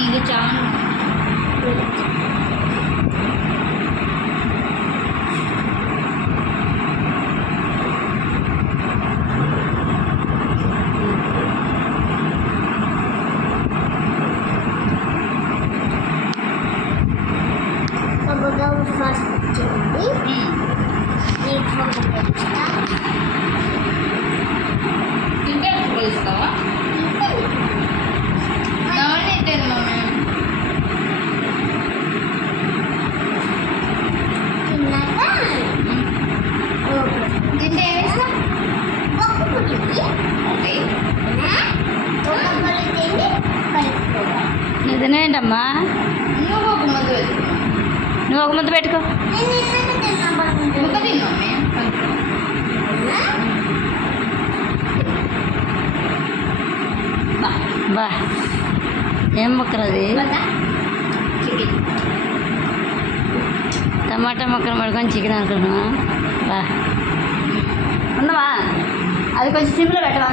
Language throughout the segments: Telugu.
ఇది చాలా ఫస్ట్ చేయండి ఇంకా పోయిస్తావా ఇదేంటమ్మా నువ్వు ఒక ముద్ద పెట్టుకో బా ఏం ముక్కలు అది టమాటా ముక్కలు పడుకొని చికెన్ అనుకున్నావా బా ఉన్నావా అది కొంచెం సిమ్లో పెట్టవా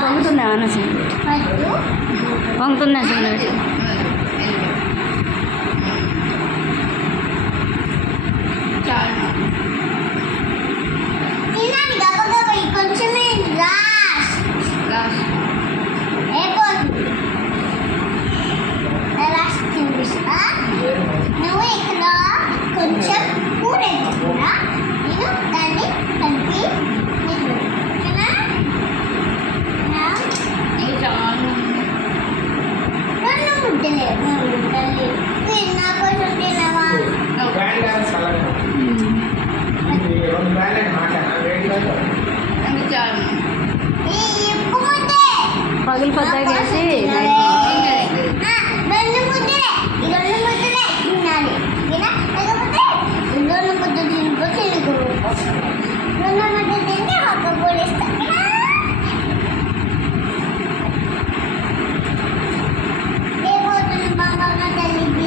పొంగుతుందా అన్న సిమ్ పొంగుతుందా సిమ్లో పెట్టి నువ్వు ఇక్కడ కొంచెం కూర వేసుకున్నా నేను దాన్ని కలిపి రెండు ముద్దలే నా కోసం తినవా పగులు పద్దాకి వేసి రెండు ముద్దలే ఈ రెండు ముద్దలే తినాలి లేకపోతే రెండు ముద్దలు తినుకో రెండు ముద్దలు తింటే ఒక్క పోలిస్తా లేకపోతుంది బాబా తల్లికి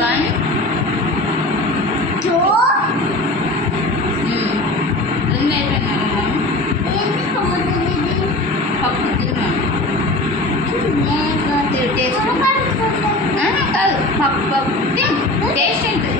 టేస్ట్ ఏంటి